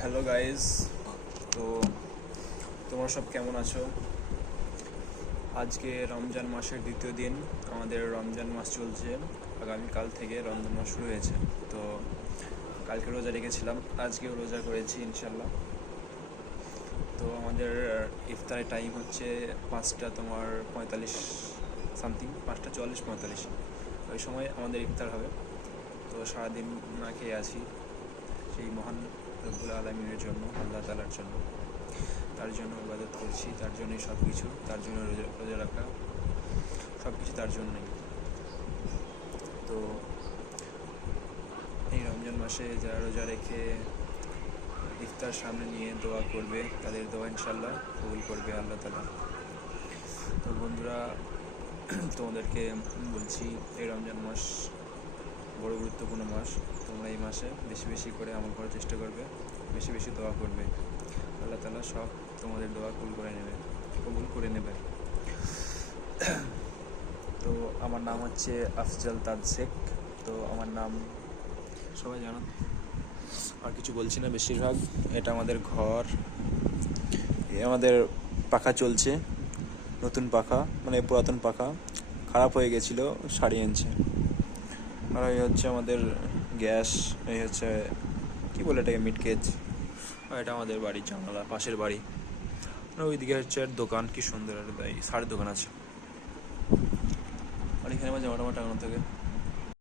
Hello guys তো তোমরা সব কেমন আছো? আজকে রমজান মাসের দ্বিতীয় দিন। আমাদের রমজান মাস চলছে। আগামীকাল থেকে রমজান মাস শুরু হয়েছে। তো কালকে রোজা রেখেছিলাম। আজকেও রোজা করেছি ইনশাল্লাহ তো আমাদের ইফতারের টাইম হচ্ছে পাঁচটা তোমার পঁয়তাল্লিশ সামথিং পাঁচটা চুয়াল্লিশ পঁয়তাল্লিশ। ওই সময় আমাদের ইফতার হবে। তো সারাদিন না খেয়ে আছি। সেই মহান আলমিনের জন্য, আল্লাহ তালার জন্য। তার জন্য ইবাদত করছি, তার জন্যই সব কিছু তার জন্য রোজা রাখা সব কিছু তার জন্যই। তো এই রমজান মাসে যারা রোজা রেখে ইফতার সামনে নিয়ে দোয়া করবে, তাদের দোয়া ইনশাল্লাহ কবুল করবে আল্লাহ তালা তো বন্ধুরা, তোমাদেরকে বলছি, এই রমজান মাস গুরুত্বপূর্ণ মাস। তোমরা এই মাসে বেশি বেশি করে আমল করার চেষ্টা করবে। বেশি বেশি দোয়া করবে। আল্লাহ তালা সব তোমাদের দোয়া কবুল করে নেবে। কবুল করে নেবে। তো আমার নাম হচ্ছে আফজাল তাজ শেখ। তো আমার নাম সবাই জানো? আর কিছু বলছি না বেশিরভাগ। এটা আমাদের ঘর। আমাদের পাখা চলছে। নতুন পাখা মানে পুরাতন পাখা। খারাপ হয়ে গেছিল, সারিয়ে আনছে আর এই হচ্ছে আমাদের গ্যাস, এই হচ্ছে, কী বলে এটাকে মিটকেজ আর এটা আমাদের বাড়ির জানালা, পাশের বাড়ি। আর ওইদিকে হচ্ছে দোকান, কি সুন্দর আর শাড়ির দোকান আছে। আর এখানে আমার জামা টামা টাঙানো থাকে।